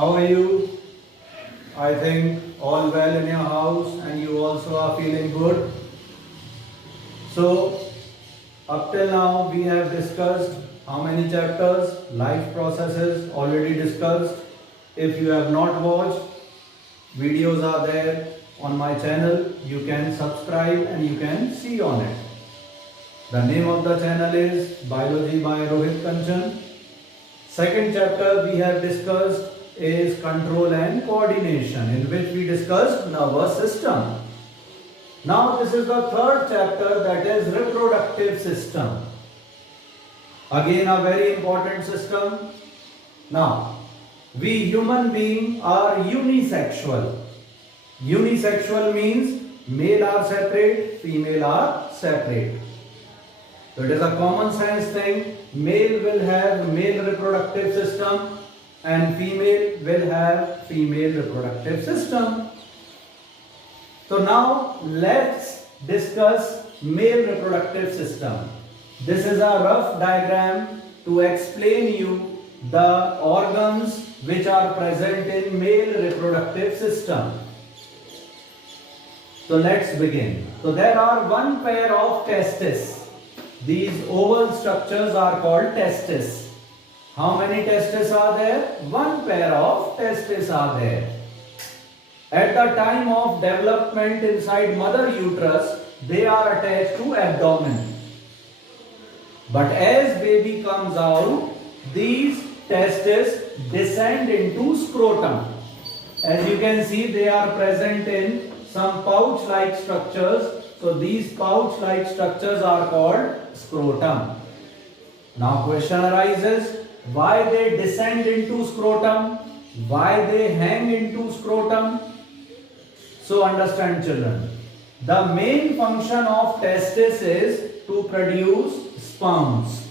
How are you? I think all well in your house and you also are feeling good. So, up till now we have discussed how many chapters? Life processes already discussed. If you have not watched, videos are there on my channel. You can subscribe and you can see on it. The name of the channel is Biology by Rohit Kanchan. Second chapter we have discussed is control and coordination, in which we discussed nervous system. Now this is the third chapter, that is reproductive system. Again a very important system. Now we human beings are unisexual. Unisexual means male are separate, female are separate. So it is a common sense thing. Male will have male reproductive system and female will have female reproductive system. So now let's discuss male reproductive system. This is a rough diagram to explain you the organs which are present in male reproductive system. So let's begin. So there are one pair of testes. These oval structures are called testes. How many testes are there? One pair of testes are there. At the time of development inside mother uterus, they are attached to abdomen. But as baby comes out, these testes descend into scrotum. As you can see, they are present in some pouch-like structures. So these pouch-like structures are called scrotum. Now question arises, why they descend into scrotum? Why they hang into scrotum? So understand children, the main function of testis is to produce sperms.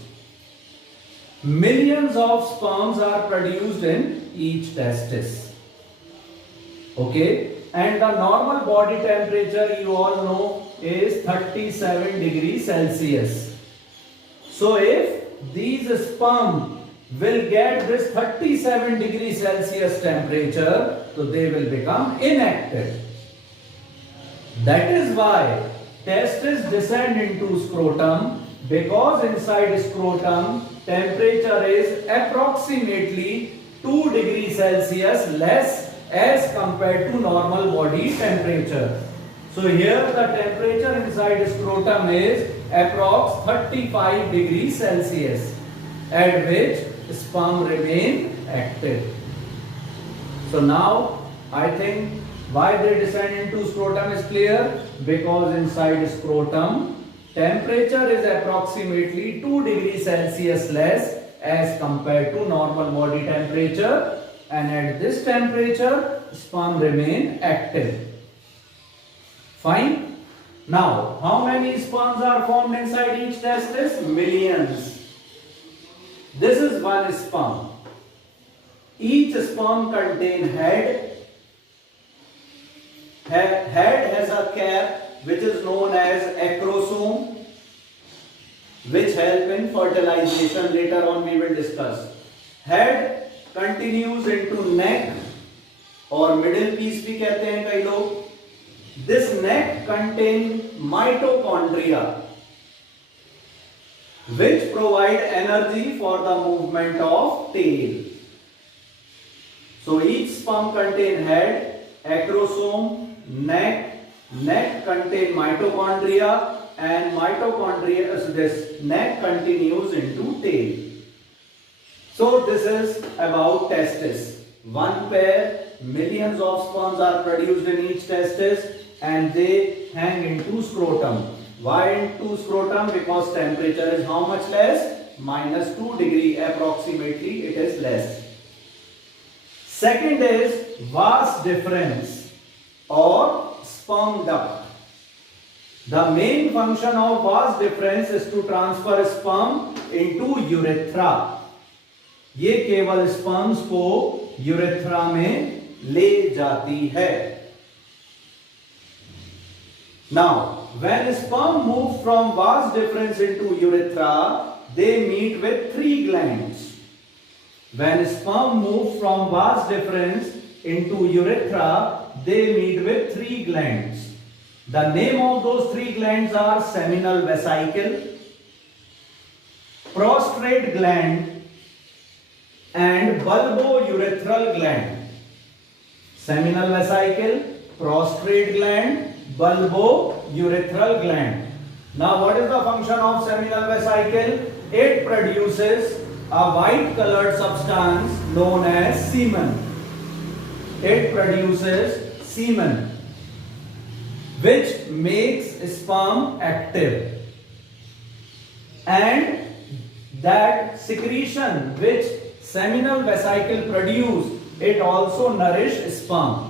Millions of sperms are produced in each testis. Okay, and the normal body temperature, you all know, is 37 degrees Celsius. So if these sperm will get this 37 degrees Celsius temperature, so they will become inactive. That is why testes descend into scrotum, because inside scrotum temperature is approximately 2 degrees Celsius less as compared to normal body temperature. So here the temperature inside scrotum is approx 35 degrees Celsius, at which sperm remain active. So now I think why they descend into scrotum is clear, because inside scrotum temperature is approximately 2 degrees Celsius less as compared to normal body temperature, and at this temperature sperm remain active. Fine. Now how many sperms are formed inside each testis? Millions. This is one sperm. Each sperm contains head. Head has a cap which is known as acrosome, which help in fertilization. Later on we will discuss. Head continues into neck, और middle piece भी कहते हैं कई लोग. This neck contains mitochondria, which provide energy for the movement of tail. So each sperm contains head, acrosome, neck contains mitochondria, and mitochondria, this neck continues into tail. So this is about testis. One pair, millions of sperms are produced in each testis and they hang into scrotum. Why into scrotum? Because temperature is how much less? -2 degree approximately, it is less. Second is vas deferens or sperm duct. The main function of vas deferens is to transfer sperm into urethra. ये केवल sperms को urethra में ले जाती है. Now, when sperm move from vas deferens into urethra, they meet with three glands. When sperm move from vas deferens into urethra, they meet with three glands. The name of those three glands are seminal vesicle, prostrate gland, and bulbourethral gland. Seminal vesicle, prostrate gland, bulbourethral gland. Now what is the function of seminal vesicle? It produces a white colored substance known as semen. It produces semen, which makes sperm active. And that secretion which seminal vesicle produce, it also nourish sperm.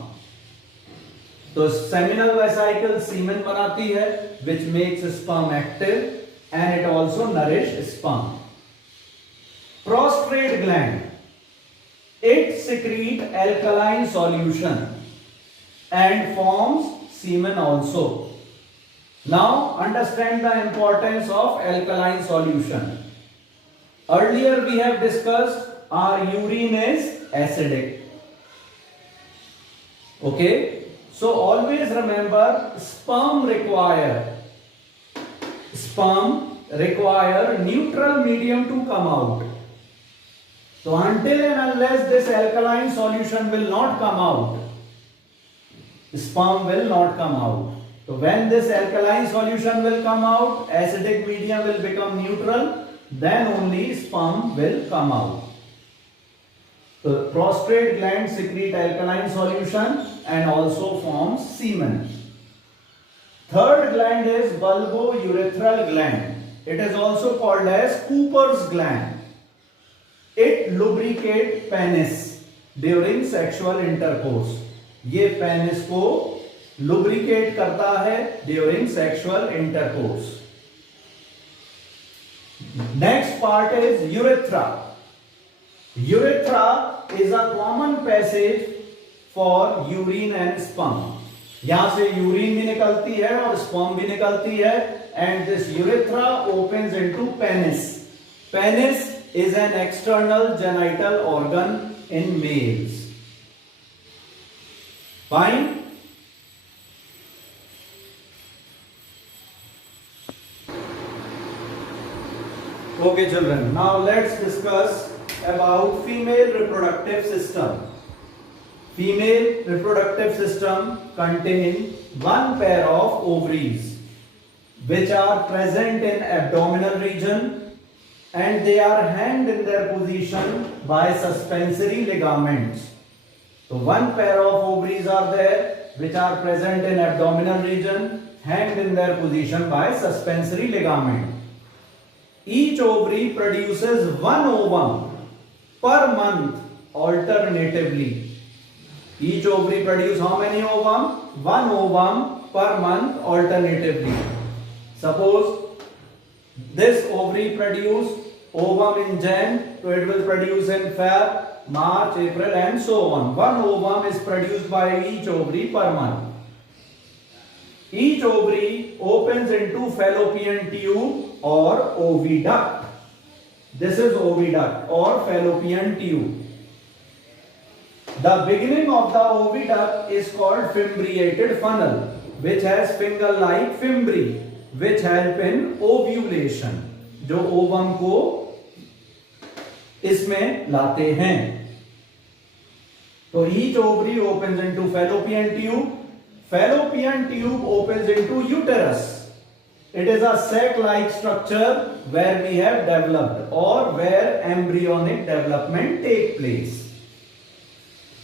तो seminal vesicle semen बनाती है, which makes sperm active, and it also nourish sperm. Prostrate gland, it secrete alkaline solution and forms semen also. Now understand the importance of alkaline solution. Earlier we have discussed our urine is acidic. Okay, so always remember sperm require neutral medium to come out. So until and unless this alkaline solution will not come out, sperm will not come out. So when this alkaline solution will come out, acidic medium will become neutral, then only sperm will come out. So prostrate gland secrete alkaline solution and also forms semen. Third gland is bulbourethral gland. It is also called as Cooper's gland. It lubricate penis during sexual intercourse. ये penis को lubricate करता है during sexual intercourse. Next part is urethra. Urethra is a common passage for urine and sperm. यहाँ से urine भी निकलती है और स्पर्म भी निकलती है, and this urethra opens into penis. Penis is an external genital organ in males. Fine. Okay children, now let's discuss about female reproductive system. Female reproductive system contain one pair of ovaries which are present in abdominal region, and they are hanged in their position by suspensory ligaments. So one pair of ovaries are there which are present in abdominal region, hanged in their position by suspensory ligament. Each ovary produces one ovum per month alternatively. Each ovary produces how many ovum? One ovum per month alternatively. Suppose this ovary produce ovum in Jan, so it will produce in Feb, March, April and so on. One ovum is produced by each ovary per month. Each ovary opens into fallopian tube or oviduct. This is oviduct or fallopian tube. The beginning of the oviduct is called fimbriated funnel, which has finger-like fimbriae, which help in ovulation. जो ovum को इसमें लाते हैं. So each ovary opens into fallopian tube. Fallopian tube opens into uterus. It is a sac-like structure where we have developed or where embryonic development take place.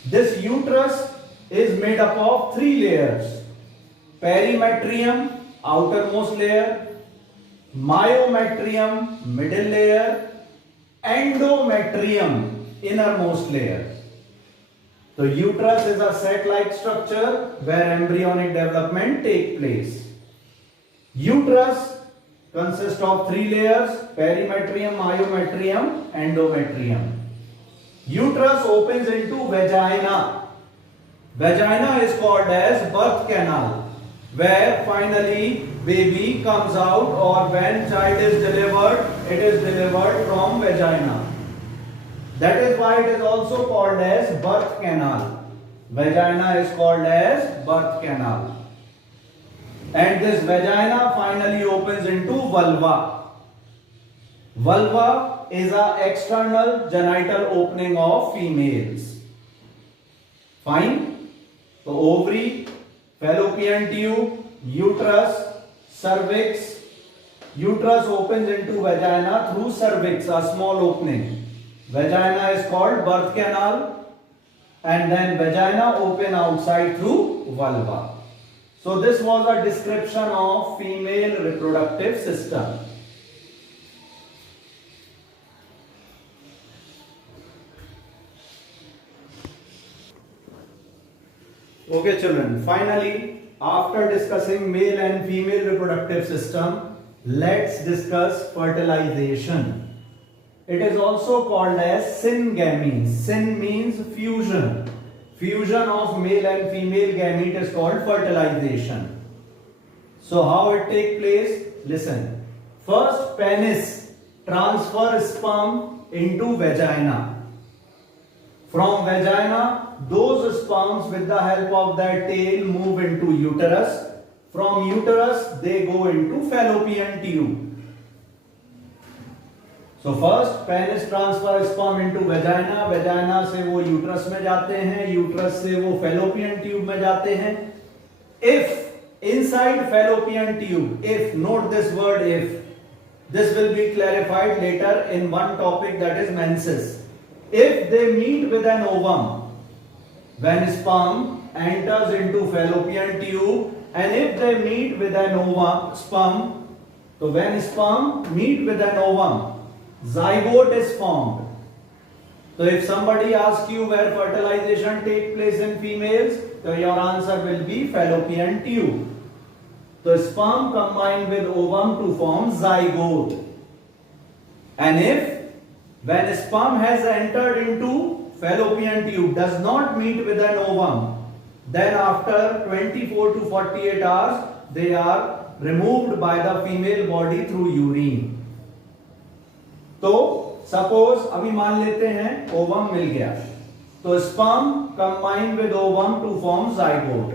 This uterus is made up of three layers: perimetrium, outermost layer; myometrium, middle layer; endometrium, innermost layer. So uterus is a sac-like structure where embryonic development take place. Uterus consists of three layers: perimetrium, myometrium, endometrium. Uterus opens into vagina. Vagina is called as birth canal, where finally baby comes out, or when child is delivered, it is delivered from vagina. That is why it is also called as birth canal. Vagina is called as birth canal. And this vagina finally opens into vulva. Vulva is an external genital opening of females. Fine. So ovary, fallopian tube, uterus, cervix. Uterus opens into vagina through cervix, a small opening. Vagina is called birth canal, and then vagina open outside through vulva. So this was a description of female reproductive system. Okay children, finally after discussing male and female reproductive system, let's discuss fertilization. It is also called as syngamy. Syn means fusion. Fusion of male and female gamete is called fertilization. So how it takes place? Listen. First, penis transfer sperm into vagina. From vagina, those sperms with the help of their tail move into uterus. From uterus, they go into fallopian tube. So first, penis transfer sperm into vagina. Vagina से वो uterus में जाते हैं. Uterus से वो fallopian tube में जाते हैं. If inside fallopian tube, if, note this word if, this will be clarified later in one topic, that is menses. If they meet with an ovum, when sperm enters into fallopian tube, and if they meet with an ovum, sperm, so when sperm meet with an ovum, zygote is formed. So if somebody asks you where fertilization takes place in females, so your answer will be fallopian tube. So sperm combine with ovum to form zygote. And if when sperm has entered into fallopian tube, does not meet with an ovum, then after 24 to 48 hours, they are removed by the female body through urine. तो suppose अभी मान लेते हैं ovum मिल गया, तो sperm combine with ovum to form zygote.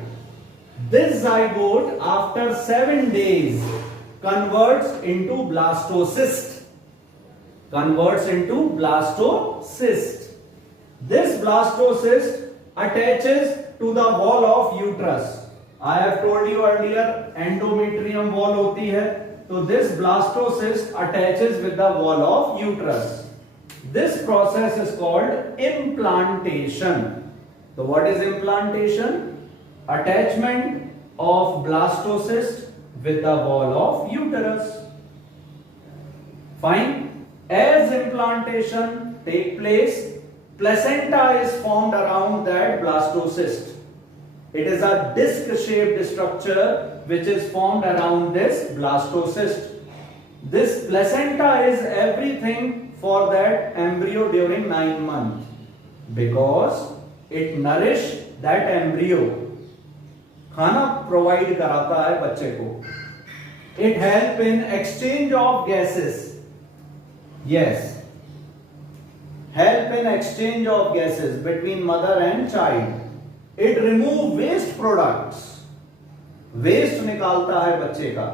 This zygote after 7 days converts into blastocyst. Converts into blastocyst. This blastocyst attaches to the wall of uterus. I have told you earlier, endometrium wall होती है. So this blastocyst attaches with the wall of uterus. This process is called implantation. So what is implantation? Attachment of blastocyst with the wall of uterus. Fine. As implantation take place, placenta is formed around that blastocyst. It is a disc-shaped structure which is formed around this blastocyst. This placenta is everything for that embryo during 9 months because it nourishes that embryo. खाना provide कराता है बच्चे को. It help in exchange of gases. Yes. Help in exchange of gases between mother and child. It remove waste products. Waste निकालता है बच्चे का.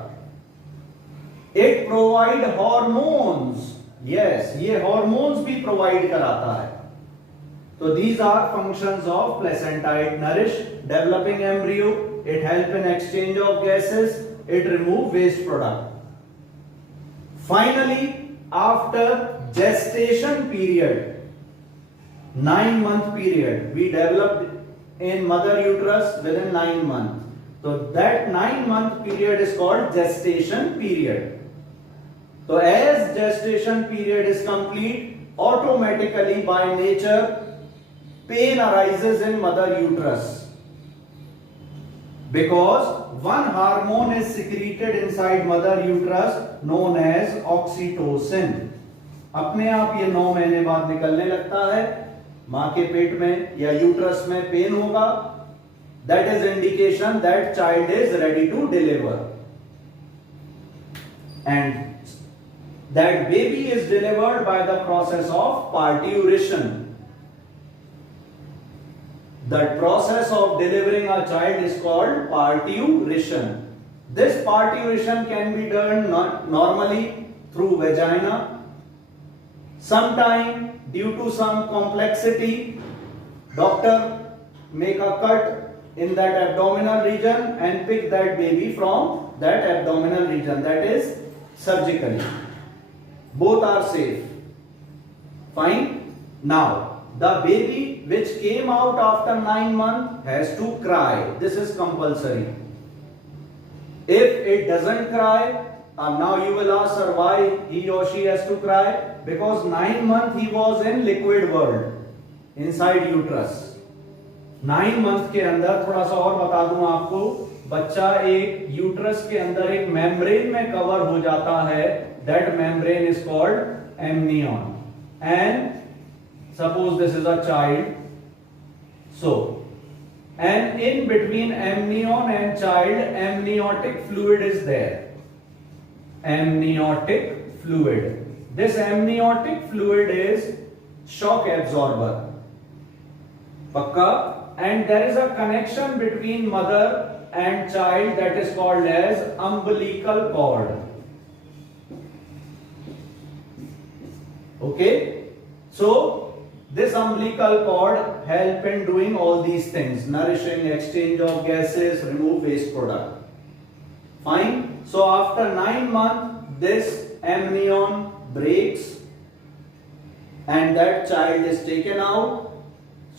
It provide hormones. Yes, ये hormones भी provide कराता है. So these are functions of placenta. It nourish developing embryo. It help in exchange of gases. It remove waste product. Finally, after gestation period, 9-month period, we developed in mother uterus within 9 months. So that 9-month period is called gestation period. So as gestation period is complete, automatically by nature, pain arises in mother uterus. Because one hormone is secreted inside mother uterus known as oxytocin. अपने आप ये 9 महीने बाद निकलने लगता है. मां के पेट में या यूट्रस में पेन होगा. That is indication that child is ready to deliver. And that baby is delivered by the process of parturition. That process of delivering a child is called parturition. This parturition can be done normally through vagina. Sometime due to some complexity, doctor make a cut in that abdominal region and pick that baby from that abdominal region, that is surgically. Both are safe. Fine. Now, the baby which came out after 9 months has to cry. This is compulsory. If it doesn't cry, now you will ask sir why he or she has to cry? Because 9 months he was in liquid world, inside uterus. 9 month के अंदर, थोड़ा सा और बता दूं आपको, बच्चा एक यूट्रस के अंदर एक मेम्ब्रेन में कवर हो जाता है. That membrane is called amnion. And suppose this is a child. So and in between amnion and child, amniotic fluid is there. Amniotic fluid. This amniotic fluid is shock absorber. Pakka. And there is a connection between mother and child that is called as umbilical cord. Okay? So, this umbilical cord help in doing all these things: nourishing, exchange of gases, remove waste product. Fine. So after 9 months, this amnion breaks and that child is taken out.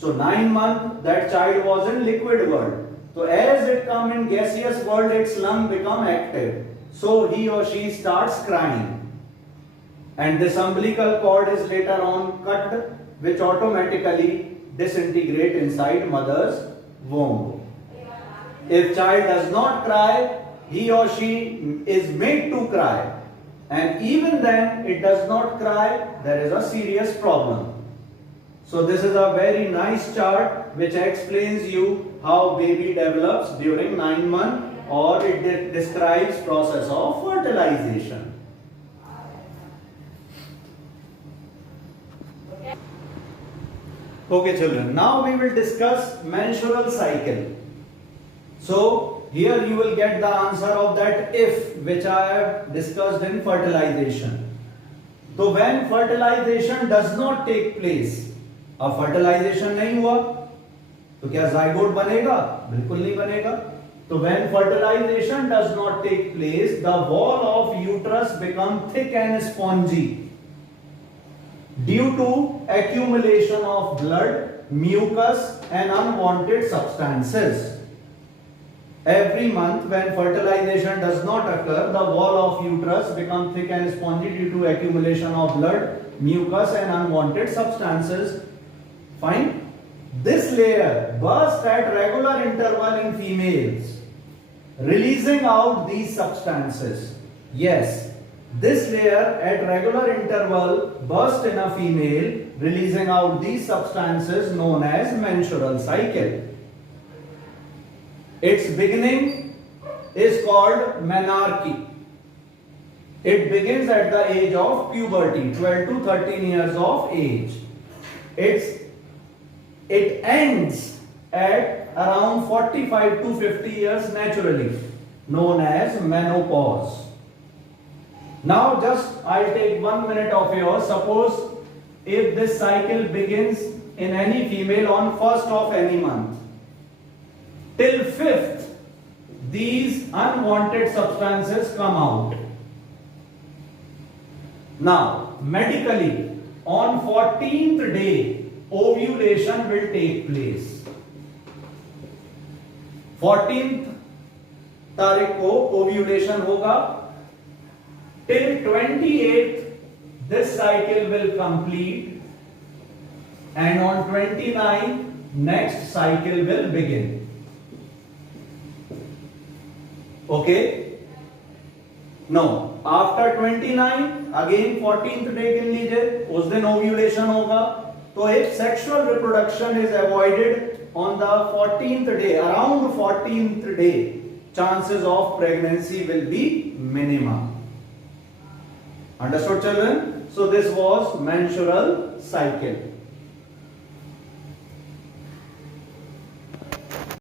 So 9 months that child was in liquid world. So as it come in gaseous world, its lung become active. So he or she starts crying. And this umbilical cord is later on cut, which automatically disintegrate inside mother's womb. If child does not cry, he or she is made to cry. And even then it does not cry, there is a serious problem. So this is a very nice chart which explains you how baby develops during 9 months, or it describes process of fertilization. Okay children, now we will discuss menstrual cycle. So here you will get the answer of that if which I have discussed in fertilization. So when fertilization does not take place, अब fertilisation नहीं हुआ तो क्या zygote बनेगा? बिल्कुल नहीं बनेगा. तो when fertilization does not take place, the wall of uterus become thick and spongy due to accumulation of blood, mucus and unwanted substances. Every month when fertilization does not occur, the wall of uterus become thick and spongy due to accumulation of blood, mucus and unwanted substances. Fine. This layer bursts at regular interval in females, releasing out these substances. Yes, this layer at regular interval bursts in a female, releasing out these substances known as menstrual cycle. Its beginning is called menarche. It begins at the age of puberty, 12 to 13 years of age. It ends at around 45 to 50 years naturally, known as menopause. Now just I'll take 1 minute of yours. Suppose if this cycle begins in any female on 1st of any month, till 5th, these unwanted substances come out. Now, medically, on 14th day, ovulation will take place. 14th तारीख को ovulation होगा. Till 28th, this cycle will complete, and on 29th, next cycle will begin. Okay? No. After 29, again 14th day गिन लीजिए, उस दिन ovulation होगा. तो if sexual reproduction is avoided on the 14th day, around 14th day, chances of pregnancy will be minimum. Understood children? So this was menstrual cycle.